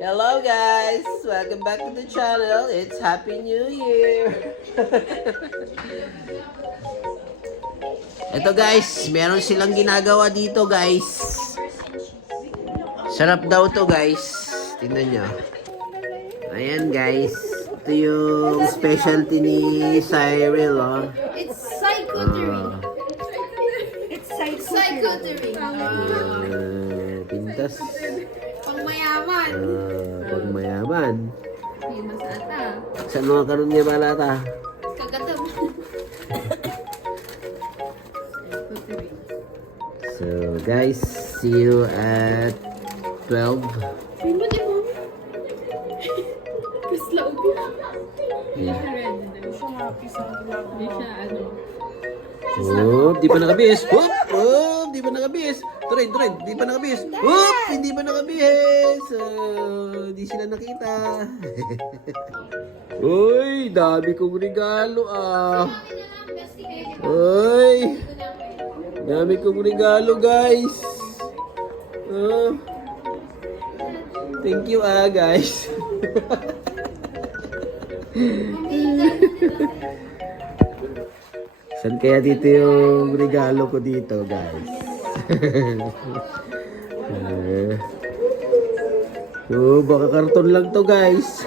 Hello guys! Welcome back to the channel. It's Happy New Year! Ito guys, meron silang ginagawa dito guys. Sarap daw to guys. Tingnan nyo. Ayan guys. Ito yung specialty ni Cyril. Oh. It's psychotery. It's psychotery. Pintas. Pangmayaman. Pagmayaman. May masata. Saan mga kanon niya balata? Kagatam. So guys, see you at 12. Ano di mo? Kasla ubi. Yeah. Hindi siya ano. Oh, di pa nakabihis. Whoop! Oh, di pa nakabihis. Turin, di pa nakabihis. Whoop! Hindi pa nakabihis. Di sila nakita. Uy, dami kong regalo ah. Uy, dami kong regalo guys. Oh. Thank you guys. Saan kaya dito yung regalo ko dito, guys? Baka karton lang to, guys.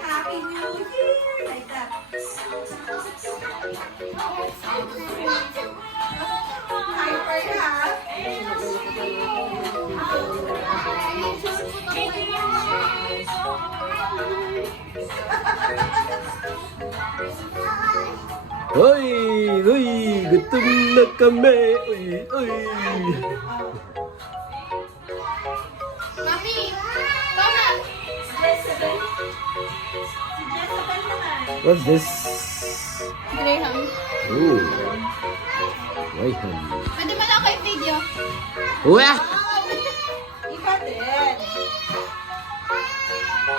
Happy New Year! Like that. Hyper ha? Hoy! Hoy! Gutom na kami! Uy! Uy! Mami! Tama! What's this? Graham. Ooh! Wayham. Pwede mo lang kayo video. Wah! Iba din.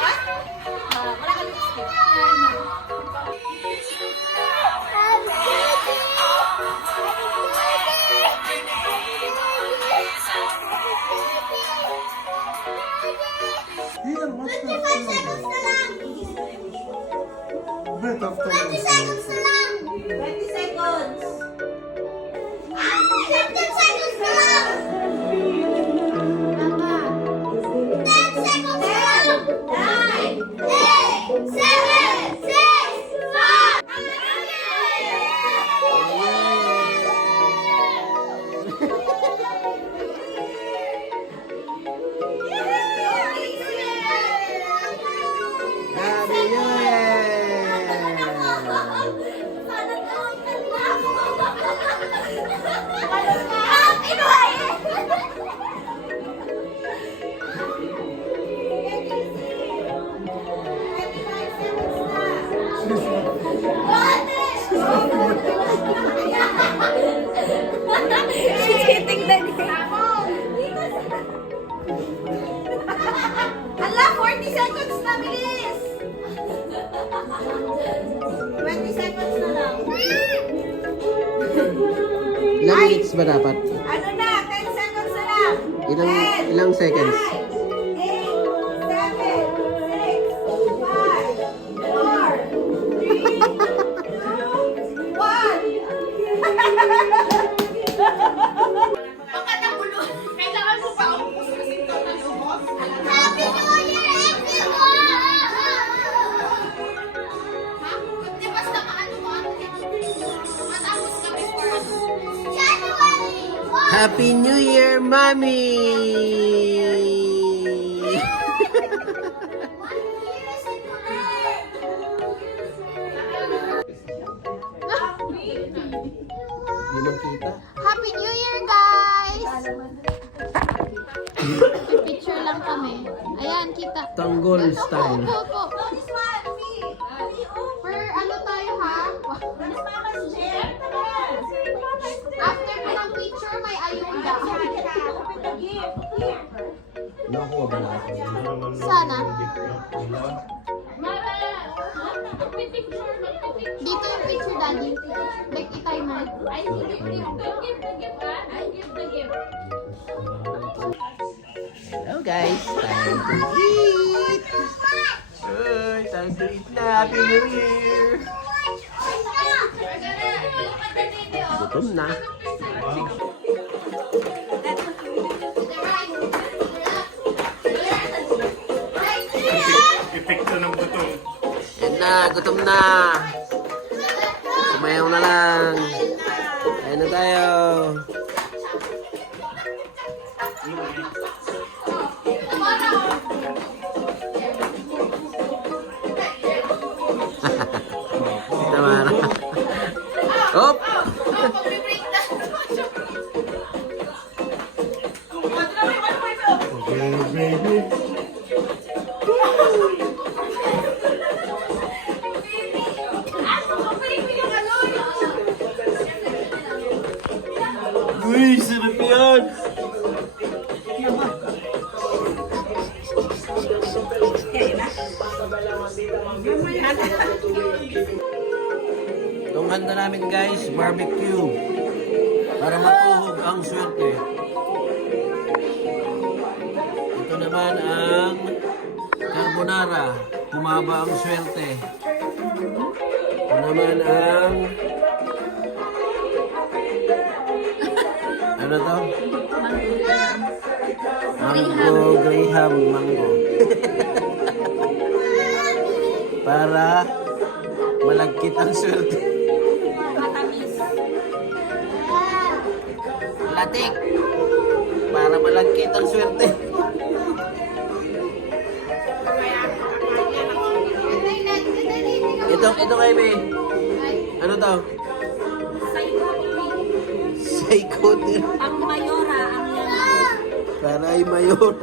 Ha? Wala ka lipstick. Bit of 20 seconds na lang! 20 seconds. 15 seconds na lang! 10 seconds na lang! 9, 8, 7, 6, 5! Happy New Year! Sana tawagkan na ako! Happy New Year! She's hitting the game. Hala, 40 seconds na, bilis! 20 seconds na lang. Ilang minutes ba dapat? Ano na, 10 seconds na lang. Ilang seconds? Baka nabulo. Kailangan mo pa ako pususin ko ng lubos. Happy New Year, everyone! Ha? Di basta maano mo ano matapos kami for ano. January 1! Happy New Year, Mommy! 1 year is a today! Hindi makita. Happy New Year, guys! Picture lang kami. Ayan, kita. Tanggol style. Opo. This one, me! For ano tayo, ha? This mama's chair. After ko ng picture, may ayuda. Open the gift. Here. Sana. Dito yung picture, Daddy. Like, itay mo. I give the gift. Hello guys, time to eat! Uy, time to eat na! Happy New Year! Gutom na. Epekto ng buto. Yan na, gutom na. Sumayaw na lang. Kain na tayo. Si Tamara. Hop! Okay, baby. Uy, sarap yan! Itong handa namin guys, barbecue. Para matuhog ang swerte. Ito naman ang carbonara. Humaba ang swerte. Ito naman ang... Ano to? Mango Graham mango. Para malagkit ang swerte. Latik. Para malagkit ang swerte. Ito kay May. Ano to? Psychoter. Ang mayora, ang yan. Para ay mayor.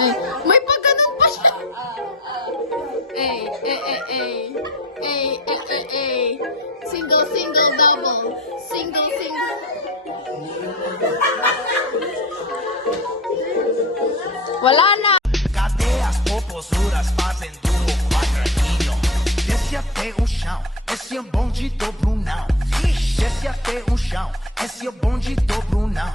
Ay, may pagganon pa siya. Single, double. Single. Wala na. Cadeias, popozuras fazem do quadradinho. Desce até o chão, esse é bonde do Brunão. Desce até o chão, esse é bonde do Brunão.